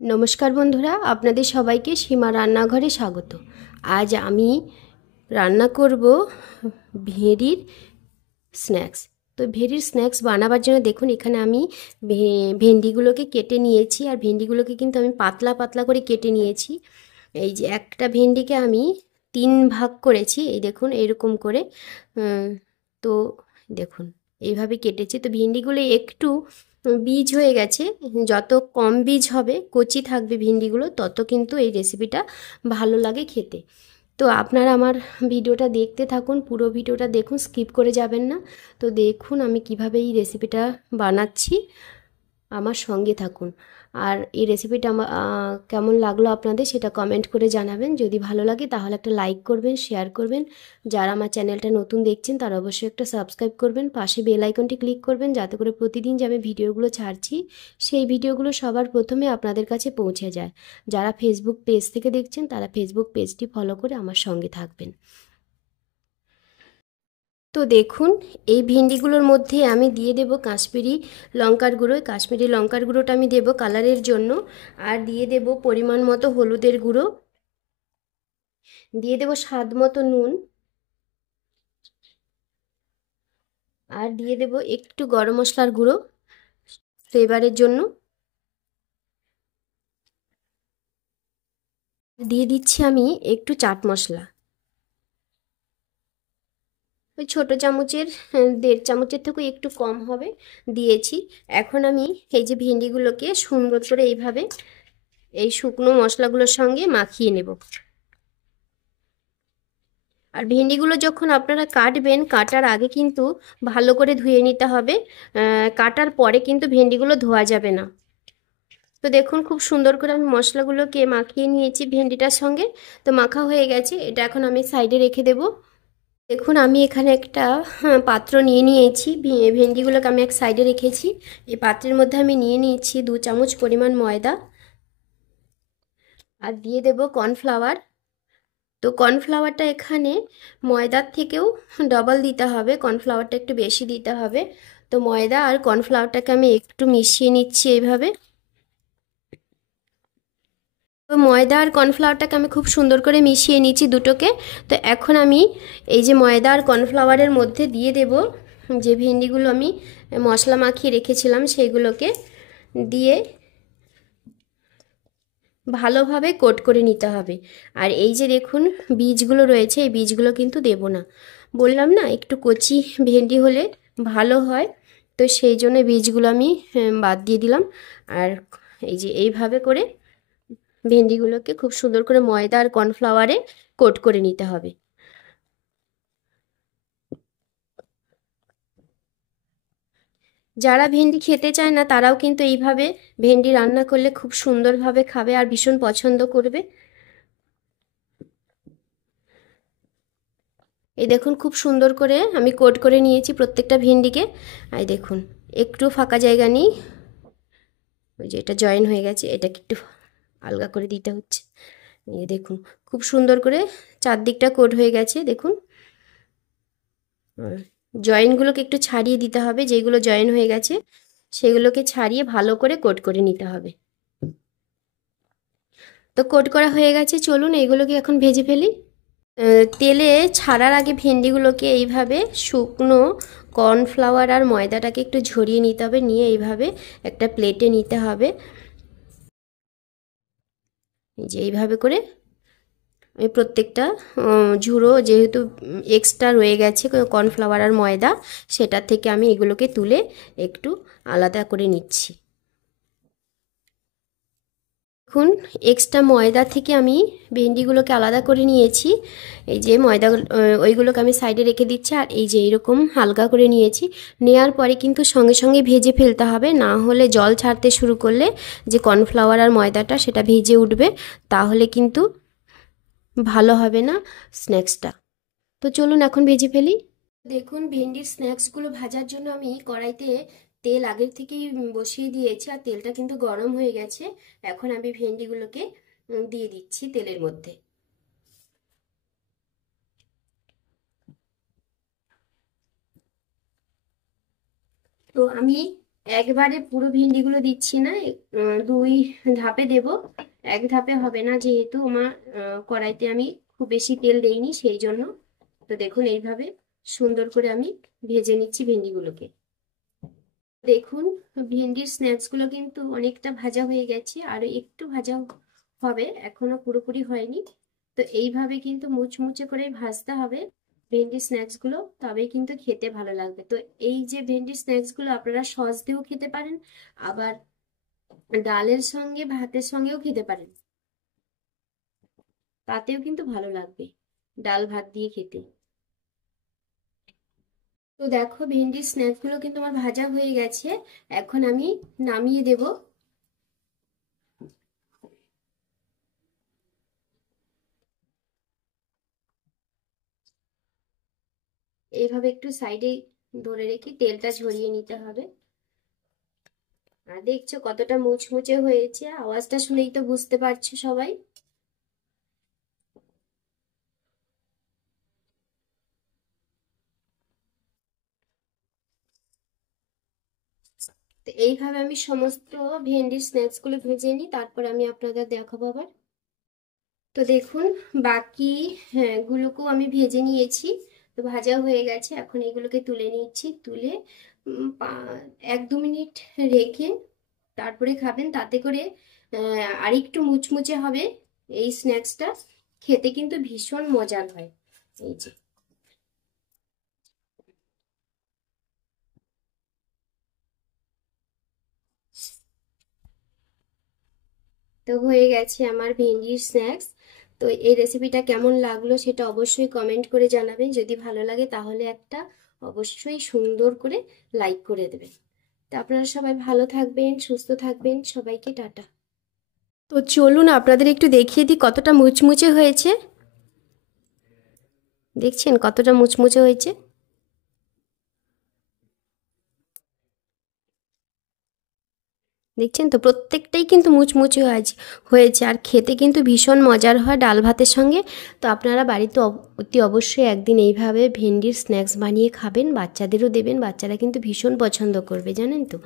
নমস্কার বন্ধুরা, আপনাদের সবাইকে সীমা রান্নাঘরে স্বাগত। আজ আমি রান্না করব ভেড়ির স্ন্যাক্স। তো ভেড়ির স্ন্যাক্স বানাবার জন্য দেখুন এখানে আমি ভেন্ডিগুলোকে কেটে নিয়েছি, আর ভেন্ডিগুলোকে কিন্তু আমি পাতলা পাতলা করে কেটে নিয়েছি। এই যে একটা ভেন্ডিকে আমি 3 ভাগ করেছি, এই দেখুন এরকম করে। তো দেখুন এইভাবে কেটেছি। তো ভেন্ডিগুলো একটু বীজ হয়ে গেছে, যত কম বীজ হবে, কচি থাকবে ভেন্ডিগুলো, তত কিন্তু এই রেসিপিটা ভালো লাগে খেতে। তো আপনারা আমার ভিডিওটা দেখতে থাকুন, পুরো ভিডিওটা দেখুন, স্কিপ করে যাবেন না। তো দেখুন আমি কিভাবে এই রেসিপিটা বানাচ্ছি, আমার সঙ্গে থাকুন। আর এই রেসিপিটা আমার কেমন লাগলো আপনাদের সেটা কমেন্ট করে জানাবেন। যদি ভালো লাগে তাহলে একটা লাইক করবেন, শেয়ার করবেন। যারা আমার চ্যানেলটা নতুন দেখছেন তারা অবশ্যই একটা সাবস্ক্রাইব করবেন, পাশে বেল আইকনটি ক্লিক করবেন, যাতে করে প্রতিদিন যে আমি ভিডিওগুলো ছাড়ছি সেই ভিডিওগুলো সবার প্রথমে আপনাদের কাছে পৌঁছে যায়। যারা ফেসবুক পেজ থেকে দেখছেন তারা ফেসবুক পেজটি ফলো করে আমার সঙ্গে থাকবেন। তো দেখুন এই ভেন্ডিগুলোর মধ্যে আমি দিয়ে দেব কাশ্মীরি লঙ্কার গুঁড়ো। কাশ্মীরি লঙ্কার গুঁড়োটা আমি দেব কালারের জন্য। আর দিয়ে দেব পরিমাণ মতো হলুদের গুঁড়ো, দিয়ে দেব স্বাদ মতো নুন, আর দিয়ে দেব একটু গরম মশলার গুঁড়ো ফ্লেভারের জন্য। দিয়ে দিচ্ছি আমি একটু চাট মশলা, ওই ছোটো চামচের 1.5 চামচের থেকে একটু কম হবে দিয়েছি। এখন আমি এই যে ভেন্ডিগুলোকে সুন্দর করে এইভাবে এই শুকনো মশলাগুলোর সঙ্গে মাখিয়ে নেব। আর ভেন্ডিগুলো যখন আপনারা কাটবেন, কাটার আগে কিন্তু ভালো করে ধুয়ে নিতে হবে। কাটার পরে কিন্তু ভেন্ডিগুলো ধোয়া যাবে না। তো দেখুন খুব সুন্দর করে আমি মশলাগুলোকে মাখিয়ে নিয়েছি ভেন্ডিটার সঙ্গে। তো মাখা হয়ে গেছে, এটা এখন আমি সাইডে রেখে দেব। দেখুন আমি এখানে একটা পাত্র নিয়ে নিয়েছি, ভেন্ডিগুলোকে আমি এক সাইডে রেখেছি। এই পাত্রের মধ্যে আমি নিয়ে নিয়েছি 2 চামচ পরিমাণ ময়দা, আর দিয়ে দেব কর্নফ্লাওয়ার। তো কর্নফ্লাওয়ারটা এখানে ময়দার থেকেও ডবল দিতে হবে, কর্নফ্লাওয়ারটা একটু বেশি দিতে হবে। তো ময়দা আর কর্নফ্লাওয়ারটাকে আমি একটু মিশিয়ে নিচ্ছি এইভাবে। তো ময়দা আর কর্নফ্লাওয়ারটাকে আমি খুব সুন্দর করে মিশিয়ে নিচ্ছি দুটোকে। তো এখন আমি এই যে ময়দা আর কর্নফ্লাওয়ারের মধ্যে দিয়ে দেব যে ভেন্ডিগুলো আমি মশলা মাখিয়ে রেখেছিলাম সেইগুলোকে দিয়ে ভালোভাবে কোট করে নিতে হবে। আর এই যে দেখুন বীজগুলো রয়েছে, এই বীজগুলো কিন্তু দেব না, বললাম না একটু কচি ভেন্ডি হলে ভালো হয়। তো সেই জন্য বীজগুলো আমি বাদ দিয়ে দিলাম। আর এই যে এইভাবে করে ভেন্ডিগুলোকে খুব সুন্দর করে ময়দা আর কর্নফ্লাওয়ারে কোট করে নিতে হবে। যারা ভেন্ডি খেতে চায় না তারাও কিন্তু এইভাবে ভেন্ডি রান্না করলে খুব সুন্দরভাবে খাবে আর ভীষণ পছন্দ করবে। এই দেখুন খুব সুন্দর করে আমি কোট করে নিয়েছি প্রত্যেকটা ভেন্ডিকে। এই দেখুন একটু ফাঁকা জায়গা নেই, ওই যে এটা জয়েন হয়ে গেছে, এটাকে একটু আলগা করে দিতে হচ্ছে। এই দেখুন খুব সুন্দর করে চারদিকটা কোট হয়ে গেছে। দেখুন জয়েনগুলোকে একটু ছাড়িয়ে দিতে হবে, যেগুলো জয়েন হয়ে গেছে সেগুলোকে ছাড়িয়ে ভালো করে কোট করে নিতে হবে। তো কোট করা হয়ে গেছে, চলুন এগুলোকে এখন ভেজে ফেলি। তেলে ছাড়ার আগে ভেন্ডিগুলোকে এইভাবে শুকনো কর্নফ্লাওয়ার আর ময়দাটাকে একটু ঝরিয়ে নিতে হবে, নিয়ে এইভাবে একটা প্লেটে নিতে হবে। এই যে এইভাবে করে আমি প্রত্যেকটা ঝুড়ো যেহেতু এক্সট্রা রয়ে গেছে কর্নফ্লাওয়ার আর ময়দা, সেটার থেকে আমি এগুলোকে তুলে একটু আলাদা করে নিচ্ছি। দেখুন এক্সট্রা ময়দা থেকে আমি ভেন্ডিগুলোকে আলাদা করে নিয়েছি। এই যে ময়দা ওইগুলোকে আমি সাইডে রেখে দিচ্ছি, আর এই যে এরকম হালকা করে নিয়েছি। নেওয়ার পরে কিন্তু সঙ্গে সঙ্গে ভেজে ফেলতে হবে, না হলে জল ছাড়তে শুরু করলে যে কর্নফ্লাওয়ার আর ময়দাটা সেটা ভেজে উঠবে, তাহলে কিন্তু ভালো হবে না স্ন্যাক্সটা। তো চলুন এখন ভেজে ফেলি। দেখুন ভেন্ডির স্ন্যাক্সগুলো ভাজার জন্য আমি কড়াইতে তেল আগের থেকেই বসিয়ে দিয়েছি, আর তেলটা কিন্তু গরম হয়ে গেছে। এখন আমি ভেন্ডিগুলোকে দিয়ে দিচ্ছি তেলের মধ্যে। তো আমি একবারে পুরো ভেন্ডিগুলো দিচ্ছি না, দুই ধাপে দেব। এক ধাপে হবে না, যেহেতু আমার কড়াইতে আমি খুব বেশি তেল দেইনি সেই জন্য। তো দেখুন এইভাবে সুন্দর করে আমি ভেজে নিচ্ছি ভেন্ডিগুলোকে। দেখুন ভেন্ডির স্ন্যাক্সগুলো কিন্তু অনেকটা ভাজা হয়ে গেছে, আর একটু ভাজা হবে, এখনো পুরোপুরি হয়নি। তো এইভাবে কিন্তু মুচমুচে করে ভাজতে হবে ভেন্ডি স্ন্যাক্সগুলো, তবেই কিন্তু খেতে ভালো লাগবে। তো এই যে ভেন্ডি স্ন্যাক্সগুলো আপনারা সস দিয়েও খেতে পারেন, আবার ডালের সঙ্গে ভাতের সঙ্গেও খেতে পারেন, তাতেও কিন্তু ভালো লাগবে ডাল ভাত দিয়ে খেতে। তো দেখো ভেন্ডির স্ন্যাক্সগুলো কিন্তু আমার ভাজা হয়ে গেছে, এখন আমি নামিয়ে দেব। এইভাবে একটু সাইডে ধরে রেখে তেলটা ঝরিয়ে নিতে হবে। আর দেখছো কতটা মুচমুচে হয়েছে, আওয়াজটা শুনেই তো বুঝতে পারছো সবাই। তো এইভাবে আমি সমস্ত ভেন্ডির স্ন্যাক্স গুলো ভেজে নিই, তারপর আমি আপনাদের দেখাবো আবার। তো দেখুন বাকি হ্যাঁ গুলোকেও আমি ভেজে নিয়েছি। তো ভাজা হয়ে গেছে, এখন এগুলোকে তুলে নিচ্ছি। তুলে 1-2 মিনিট রেখে তারপরে খাবেন, তাতে করে আরেকটু মুচমুচে হবে। এই স্ন্যাক্সটা খেতে কিন্তু ভীষণ মজার হয়। এই যে তো হয়ে গেছে আমার ভেন্ডির স্ন্যাক্স। তো এই রেসিপিটা কেমন লাগলো সেটা অবশ্যই কমেন্ট করে জানাবেন। যদি ভালো লাগে তাহলে একটা অবশ্যই সুন্দর করে লাইক করে দেবেন। তো আপনারা সবাই ভালো থাকবেন, সুস্থ থাকবেন, সবাইকে টাটা। তো চলুন আপনাদের একটু দেখিয়ে দিই কতটা মুচমুচে হয়েছে। দেখছেন কতটা মুচমুচে হয়েছে। দেখছেন তো প্রত্যেকটাই কিন্তু মুচমুচে হয়েছে, আর খেতে কিন্তু ভীষণ মজার হয় ডাল ভাতের সঙ্গে। তো আপনারা বাড়িতে অতি অবশ্যই একদিন এইভাবে ভেন্ডির স্ন্যাক্স বানিয়ে খাবেন, বাচ্চাদেরও দেবেন, বাচ্চারা কিন্তু ভীষণ পছন্দ করবে জানেন তো।